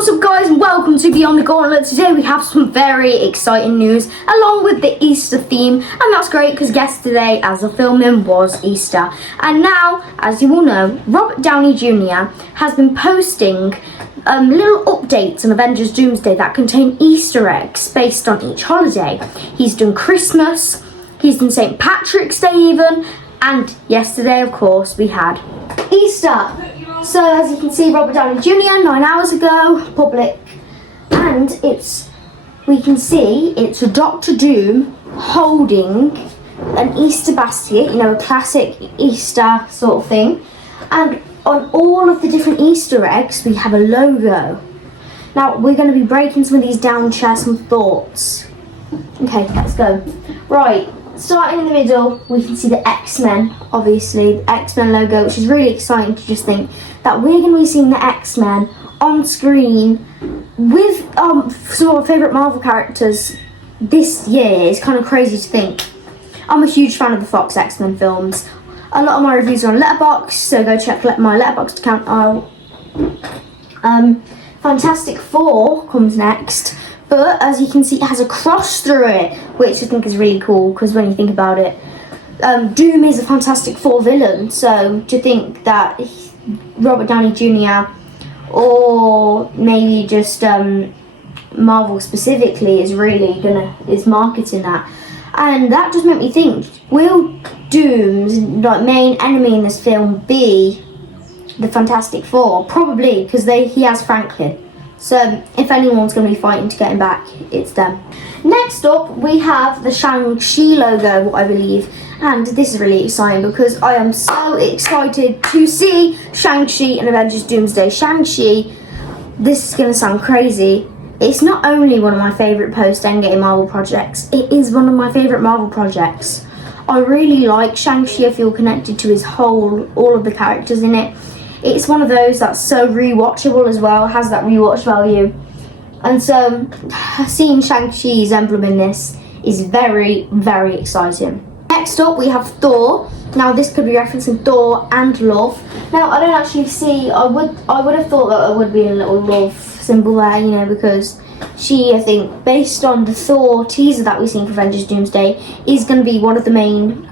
What's up guys and welcome to Beyond the Gauntlet. Today we have some very exciting news along with the Easter theme, and that's great because yesterday as of filming was Easter. And now, as you all know, Robert Downey Jr. has been posting little updates on Avengers Doomsday that contain Easter eggs based on each holiday. He's done Christmas, he's done St. Patrick's Day even, and yesterday of course we had Easter. So as you can see, Robert Downey Jr. 9 hours ago, public, and we can see it's a Doctor Doom holding an Easter basket, you know, a classic Easter sort of thing, and on all of the different Easter eggs we have a logo. Now we're going to be breaking some of these down, share some thoughts. Okay, let's go. Right. Starting in the middle, we can see the X-Men, obviously, the X-Men logo, which is really exciting to just think that we're going to be seeing the X-Men on screen with some of our favourite Marvel characters this year. It's kind of crazy to think. I'm a huge fan of the Fox X-Men films. A lot of my reviews are on Letterboxd, so go check my Letterboxd account out. Fantastic Four comes next. But as you can see, it has a cross through it, which I think is really cool because when you think about it, Doom is a Fantastic Four villain. So to think that Robert Downey Jr. or maybe just Marvel specifically is marketing that, and that just made me think: will Doom's main enemy in this film be the Fantastic Four? Probably, because he has Franklin. So if anyone's going to be fighting to get him back, it's them. Next up, we have the Shang-Chi logo, I believe. And this is really exciting because I am so excited to see Shang-Chi in Avengers Doomsday. Shang-Chi, this is going to sound crazy. It's not only one of my favourite post-Endgame Marvel projects, it is one of my favourite Marvel projects. I really like Shang-Chi. I feel connected to all of the characters in it. It's one of those that's so rewatchable as well, has that rewatch value. And so seeing Shang-Chi's emblem in this is very, very exciting. Next up we have Thor. Now this could be referencing Thor and love. Now I don't actually see, I would have thought that there would be a little love symbol there, you know, because she, I think, based on the Thor teaser that we've seen for Avengers Doomsday, is going to be one of the main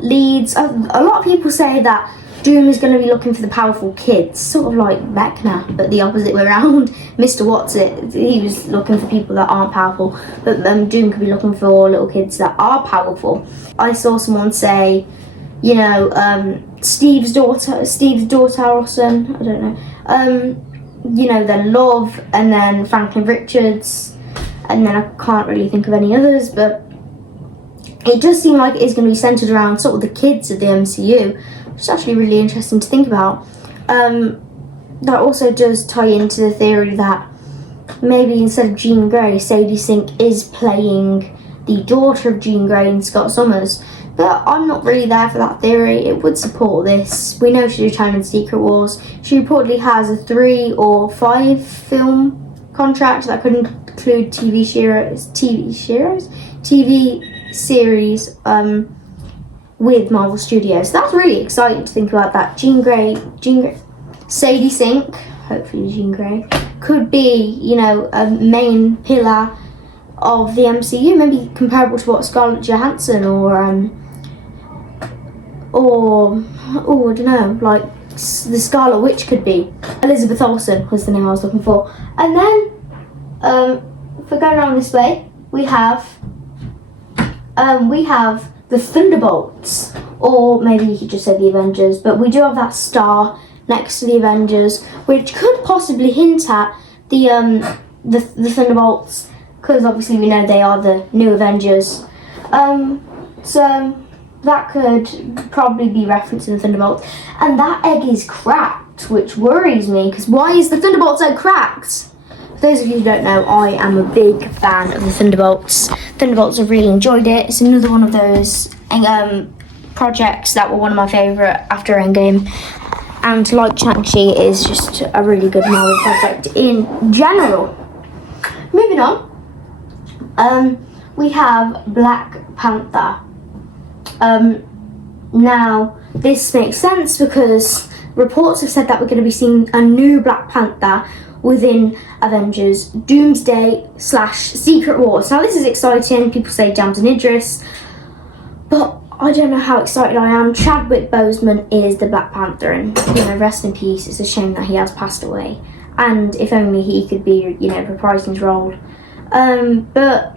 leads. A lot of people say that Doom is going to be looking for the powerful kids, sort of like Vecna, but the opposite way around. Mr. What's-It, he was looking for people that aren't powerful, but Doom could be looking for little kids that are powerful. I saw someone say, you know, Steve's daughter or son, I don't know, you know, then Love, and then Franklin Richards, and then I can't really think of any others, but it does seem like it is going to be centred around sort of the kids of the MCU. It's actually really interesting to think about. That also does tie into the theory that maybe instead of Jean Grey, Sadie Sink is playing the daughter of Jean Grey and Scott Summers. But I'm not really there for that theory. It would support this. We know she's returning in Secret Wars. She reportedly has a 3 or 5 film contract that could include TV series with Marvel Studios. That's really exciting to think about that. Jean Grey, Sadie Sink, hopefully Jean Grey, could be, you know, a main pillar of the MCU, maybe comparable to what Scarlett Johansson or I don't know, like the Scarlet Witch could be. Elizabeth Olsen was the name I was looking for. And then, if we're going around this way, we have the Thunderbolts, or maybe you could just say the Avengers, but we do have that star next to the Avengers, which could possibly hint at the Thunderbolts, because obviously we know they are the new Avengers. So that could probably be referencing the Thunderbolts. And that egg is cracked, which worries me, because why is the Thunderbolts egg cracked? For those of you who don't know, I am a big fan of the Thunderbolts. Thunderbolts, I've really enjoyed it. It's another one of those projects that were one of my favourite after Endgame. And like Shang-Chi, it is just a really good Marvel project in general. Moving on, we have Black Panther. Now, this makes sense because reports have said that we're going to be seeing a new Black Panther within Avengers Doomsday / Secret Wars. Now this is exciting. People say Damson Idris, but I don't know how excited I am. Chadwick Boseman is the Black Panther, and rest in peace. It's a shame that he has passed away, and if only he could be reprising his role. But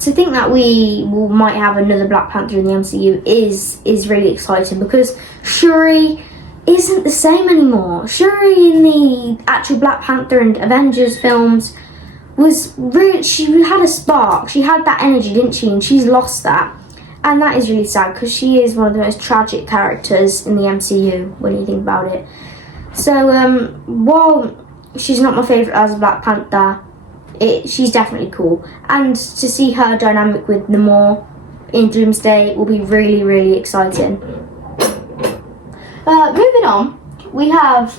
to think that we might have another Black Panther in the MCU is really exciting, because Shuri isn't the same anymore. Shuri in the actual Black Panther and Avengers films she had a spark. She had that energy, didn't she? And she's lost that. And that is really sad, because she is one of the most tragic characters in the MCU when you think about it. So while she's not my favourite as a Black Panther, she's definitely cool. And to see her dynamic with Namor in Doomsday will be really, really exciting. Moving on, we have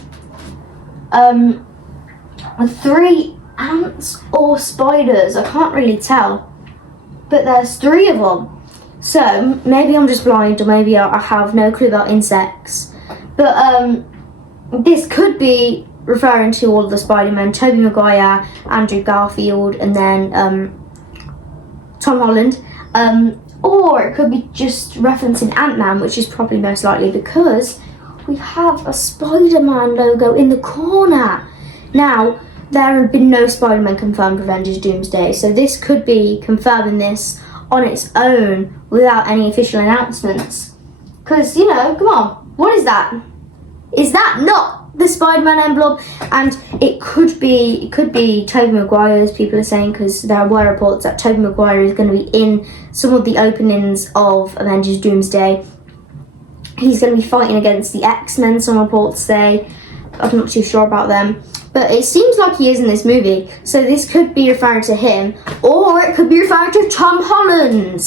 3 ants or spiders. I can't really tell, but there's 3 of them. So maybe I'm just blind, or maybe I have no clue about insects. But this could be referring to all of the Spider-Men: Tobey Maguire, Andrew Garfield, and then Tom Holland. Or it could be just referencing Ant-Man, which is probably most likely, because we have a Spider-Man logo in the corner. Now, there have been no Spider-Man confirmed for Avengers Doomsday, so this could be confirming this on its own without any official announcements. Because, come on, what is that? Is that not the Spider-Man emblem? And it could be Tobey Maguire's, people are saying, because there were reports that Tobey Maguire is going to be in some of the openings of Avengers Doomsday. He's going to be fighting against the X-Men, some reports say. I'm not too sure about them. But it seems like he is in this movie, so this could be referring to him, or it could be referring to Tom Holland.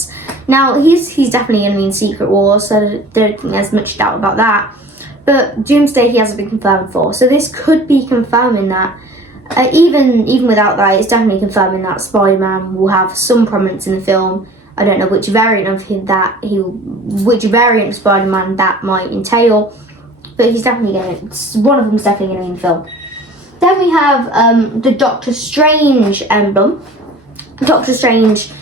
Now, he's definitely going to be in Secret Wars, so I don't think there's much doubt about that. But Doomsday he hasn't been confirmed for, so this could be confirming that. Even without that, it's definitely confirming that Spider-Man will have some prominence in the film. I don't know which variant of which variant of Spider-Man that might entail, but he's definitely one of them's definitely going to be in the film. Then we have the Doctor Strange emblem. Doctor Strange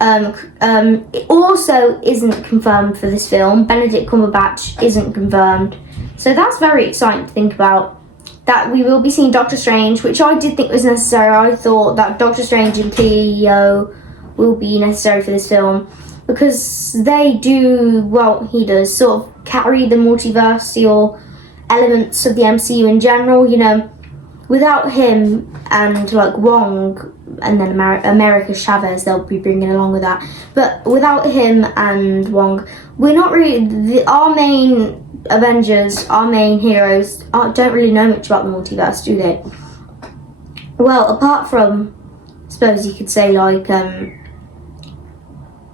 it also isn't confirmed for this film. Benedict Cumberbatch isn't confirmed. So that's very exciting to think about. That we will be seeing Doctor Strange, which I did think was necessary. I thought that Doctor Strange and Cleo will be necessary for this film, because they do, he does sort of carry the multiversial elements of the MCU in general, Without him and Wong and then America Chavez, they'll be bringing along with that. But without him and Wong, we're not really our main Avengers, our main heroes don't really know much about the multiverse, do they? Well, apart from, I suppose you could say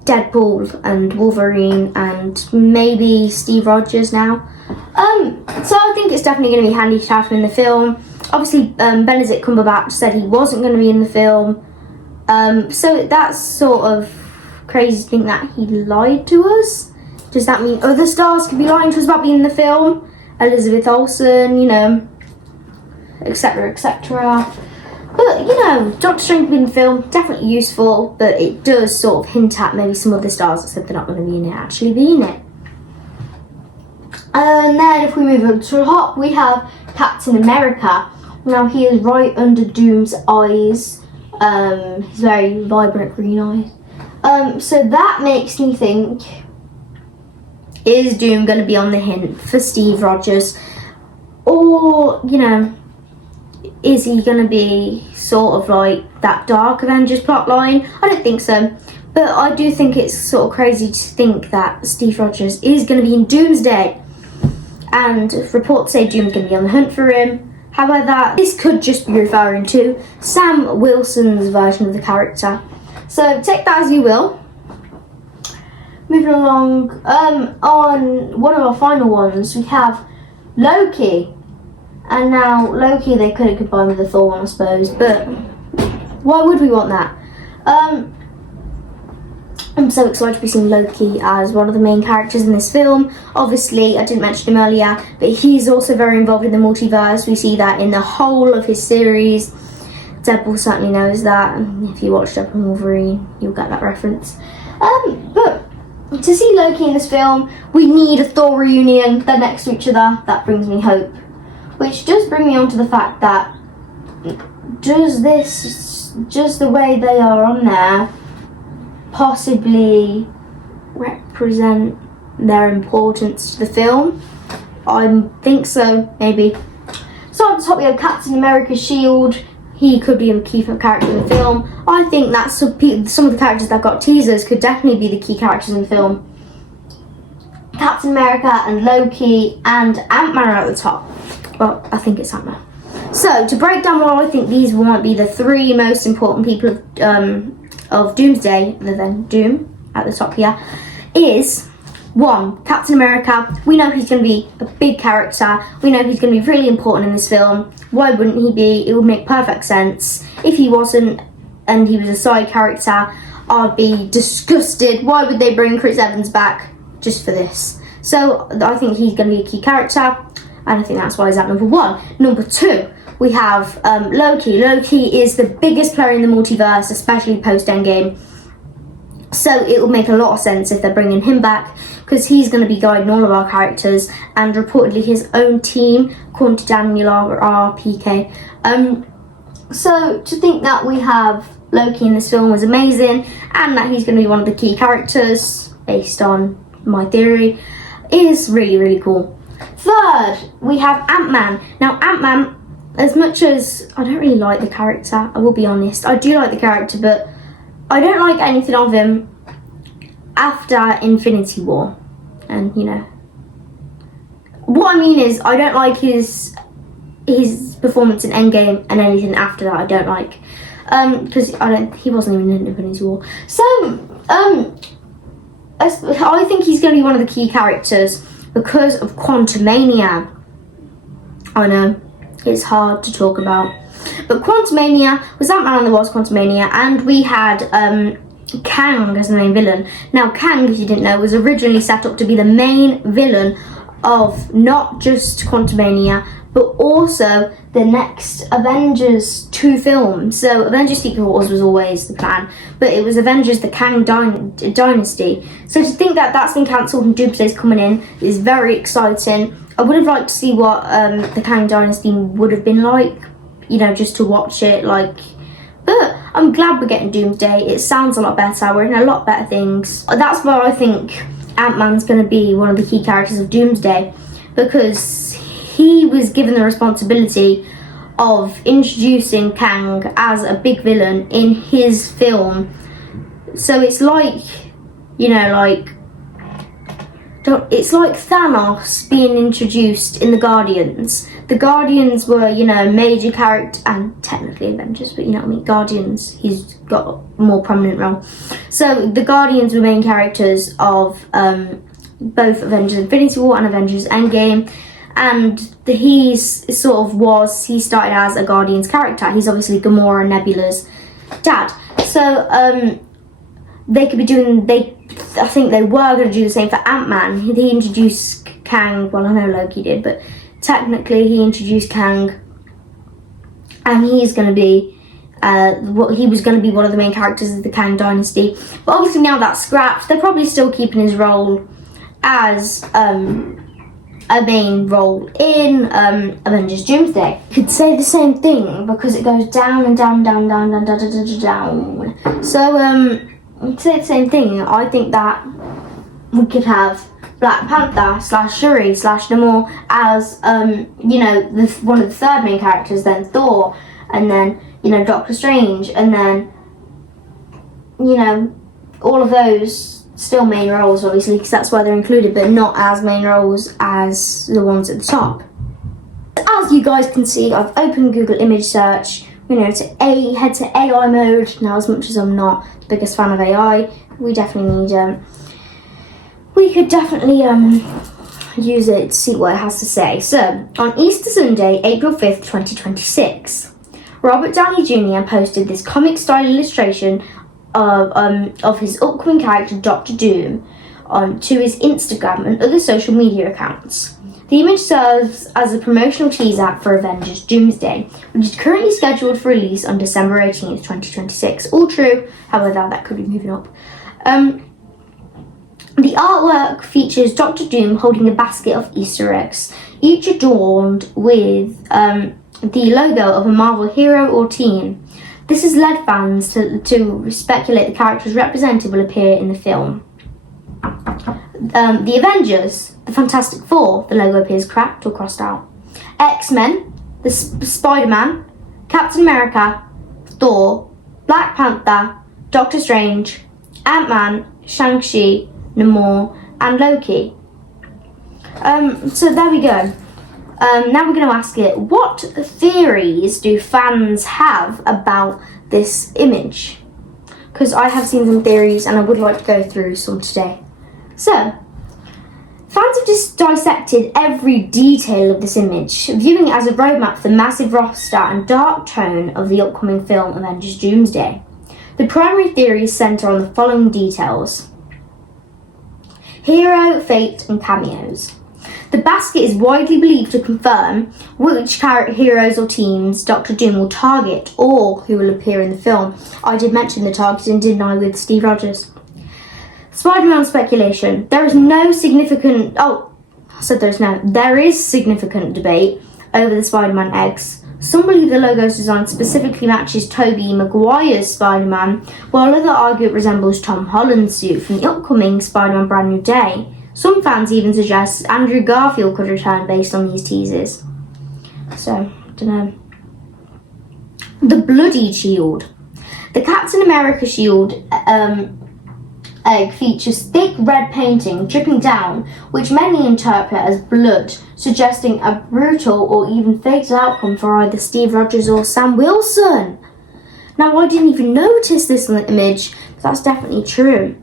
Deadpool and Wolverine and maybe Steve Rogers now. So I think it's definitely going to be handy to have him in the film. Obviously, Benedict Cumberbatch said he wasn't going to be in the film. So that's sort of crazy to think that he lied to us. Does that mean other stars could be lying to us about being in the film? Elizabeth Olsen, etc., etc. But, Doctor Strange being in the film, definitely useful, but it does sort of hint at maybe some other stars that said they're not going to be in it actually be in it. And then if we move up to the top, we have Captain America. Now he is right under Doom's eyes. His very vibrant green eyes. So that makes me think, is Doom going to be on the hint for Steve Rogers? Or, is he going to be sort of like that Dark Avengers plotline? I don't think so. But I do think it's sort of crazy to think that Steve Rogers is going to be in Doomsday. And reports say Doom's going to be on the hunt for him. However, this could just be referring to Sam Wilson's version of the character. So take that as you will. Moving along, on one of our final ones, we have Loki. And now, Loki they could have combined with the Thor one, I suppose, but why would we want that? I'm so excited to be seeing Loki as one of the main characters in this film. Obviously, I didn't mention him earlier, but he's also very involved in the multiverse. We see that in the whole of his series. Deadpool certainly knows that, and if you watch Deadpool and Wolverine, you'll get that reference. But to see Loki in this film, we need a Thor reunion. They're next to each other. That brings me hope. Which does bring me on to the fact that does the way they are on there possibly represent their importance to the film? I think so, maybe. So at the top we have Captain America's shield. He could be a key character in the film. I think that some of the characters that got teasers could definitely be the key characters in the film. Captain America and Loki and Ant-Man are at the top. Well, I think it's Ant-Man. So, to break down why I think these might be the three most important people of Doomsday, other than Doom at the top here, is 1. Captain America. We know he's going to be a big character. We know he's going to be really important in this film. Why wouldn't he be? It would make perfect sense. If he wasn't and he was a side character, I'd be disgusted. Why would they bring Chris Evans back just for this? So I think he's going to be a key character, and I think that's why he's at number 1. Number 2, we have Loki. Loki is the biggest player in the multiverse, especially post-Endgame. So it will make a lot of sense if they're bringing him back, because he's going to be guiding all of our characters, and reportedly his own team, according to Daniel RPK. So to think that we have Loki in this film was amazing, and that he's going to be one of the key characters, based on my theory, is really, really cool. 3rd, we have Ant-Man. Now Ant-Man, as much as I don't really like the character, I will be honest, I do like the character, but I don't like anything of him after Infinity War. And, you know, what I mean is I don't like his performance in Endgame, and anything after that I don't like. Because he wasn't even in Infinity War. So, I think he's going to be one of the key characters because of Quantumania. I know, it's hard to talk about. But Quantumania was Ant-Man and the Wasp Quantumania, and we had Kang as the main villain. Now Kang, if you didn't know, was originally set up to be the main villain of not just Quantumania, but also the next Avengers 2 films. So Avengers Secret Wars was always the plan, but it was Avengers the Kang Dynasty. So to think that that's been cancelled and Doomsday's coming in is very exciting. I would have liked to see what the Kang Dynasty would have been like, you know, just to watch it, like. But I'm glad we're getting Doomsday. It sounds a lot better. We're in a lot better things. That's why I think Ant-Man's going to be one of the key characters of Doomsday, because he was given the responsibility of introducing Kang as a big villain in his film. So it's like, you know, like, it's like Thanos being introduced in the Guardians. The Guardians were, you know, major character, and technically Avengers, but you know what I mean, Guardians, he's got a more prominent role. So the Guardians were main characters of both Avengers Infinity War and Avengers Endgame, and he started as a Guardians character. He's obviously Gamora and Nebula's dad. So they could be doing, I think they were going to do the same for Ant-Man. He introduced Kang, well I know Loki did, but technically he introduced Kang, and he's going to be, he was going to be one of the main characters of the Kang Dynasty. But obviously now that's scrapped. They're probably still keeping his role as a main role in Avengers Doomsday. Could say the same thing, because it goes down and down, down, down, down, down, down, down, down. So, say the same thing. I think that we could have Black Panther / Shuri / Namor as, you know, one of the third main characters, then Thor, and then, you know, Doctor Strange, and then, you know, all of those still main roles, obviously, because that's why they're included, but not as main roles as the ones at the top. As you guys can see, I've opened Google image search. You know, head to AI mode. Now, as much as I'm not the biggest fan of AI, we definitely need, we could definitely use it to see what it has to say. So, on Easter Sunday, April 5th, 2026, Robert Downey Jr. posted this comic-style illustration of his upcoming character Doctor Doom to his Instagram and other social media accounts. The image serves as a promotional teaser for Avengers Doomsday, which is currently scheduled for release on December 18th, 2026. All true, however, that could be moving up. The artwork features Doctor Doom holding a basket of Easter eggs, each adorned with the logo of a Marvel hero or team. This has led fans to speculate the characters represented will appear in the film. The Avengers, the Fantastic Four, the logo appears cracked or crossed out. X-Men, the Spider-Man, Captain America, Thor, Black Panther, Doctor Strange, Ant-Man, Shang-Chi, Namor, and Loki. So there we go. Now we're going to ask it, what theories do fans have about this image? Because I have seen some theories and I would like to go through some today. So, fans have just dissected every detail of this image, viewing it as a roadmap for the massive roster and dark tone of the upcoming film Avengers Doomsday. The primary theories centre on the following details: hero, fate, and cameos. The basket is widely believed to confirm which heroes or teams Doctor Doom will target or who will appear in the film. I did mention the targeting, didn't I, with Steve Rogers. Spider-Man speculation. There is significant debate over the Spider-Man eggs. Some believe the logo's design specifically matches Tobey Maguire's Spider-Man, while others argue it resembles Tom Holland's suit from the upcoming Spider-Man Brand New Day. Some fans even suggest Andrew Garfield could return based on these teasers. So, don't know. The Bloody Shield. The Captain America shield egg features thick red painting dripping down, which many interpret as blood, suggesting a brutal or even fatal outcome for either Steve Rogers or Sam Wilson. Now, I didn't even notice this on the image, but that's definitely true.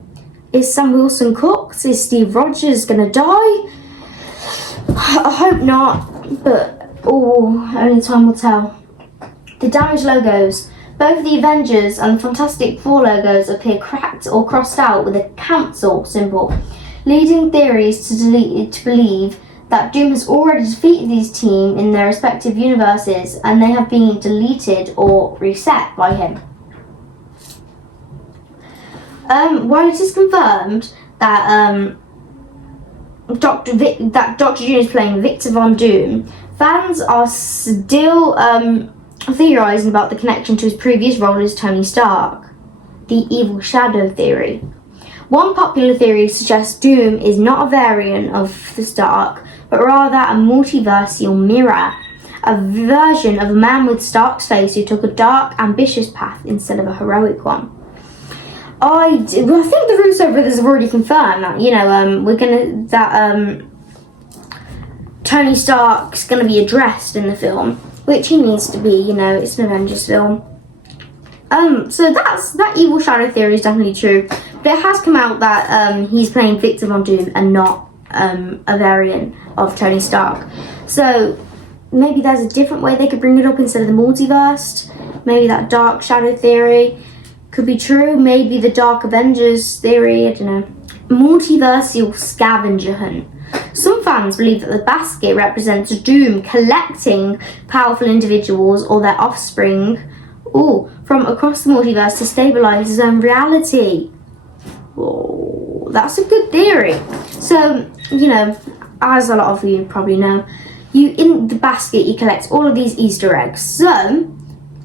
Is Sam Wilson cooked? Is Steve Rogers gonna die? I hope not, but only time will tell. The damaged logos. Both the Avengers and the Fantastic Four logos appear cracked or crossed out with a cancel symbol, leading theories to believe that Doom has already defeated these teams in their respective universes and they have been deleted or reset by him. While it is confirmed that Doctor Doom is playing Victor Von Doom, fans are still theorising about the connection to his previous role as Tony Stark, the evil shadow theory. One popular theory suggests Doom is not a variant of the Stark, but rather a multiversal mirror, a version of a man with Stark's face who took a dark, ambitious path instead of a heroic one. I think the Russo brothers have already confirmed that Tony Stark's gonna be addressed in the film, which he needs to be. It's an Avengers film. So that evil shadow theory is definitely true, but it has come out that he's playing Victor Von Doom and not a variant of Tony Stark. So maybe there's a different way they could bring it up instead of the multiverse. Maybe that dark shadow theory could be true. Maybe the Dark Avengers theory, I don't know. Multiversal scavenger hunt. Some fans believe that the basket represents Doom collecting powerful individuals or their offspring from across the multiverse to stabilise his own reality. That's a good theory. So, as a lot of you probably know, in the basket you collect all of these Easter eggs. So,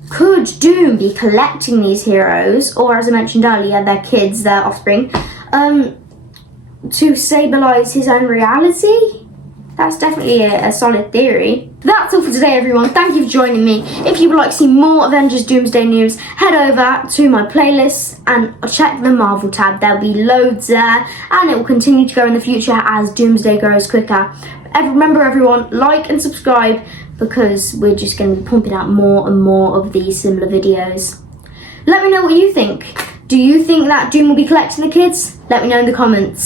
could Doom be collecting these heroes, or as I mentioned earlier, their kids, their offspring, to stabilise his own reality? That's definitely a solid theory. That's all for today, everyone. Thank you for joining me. If you would like to see more Avengers Doomsday news, head over to my playlist and check the Marvel tab. There'll be loads there, and it will continue to go in the future as Doomsday grows quicker. Remember, everyone, like and subscribe, because we're just going to be pumping out more and more of these similar videos. Let me know what you think. Do you think that Doom will be collecting the kids? Let me know in the comments.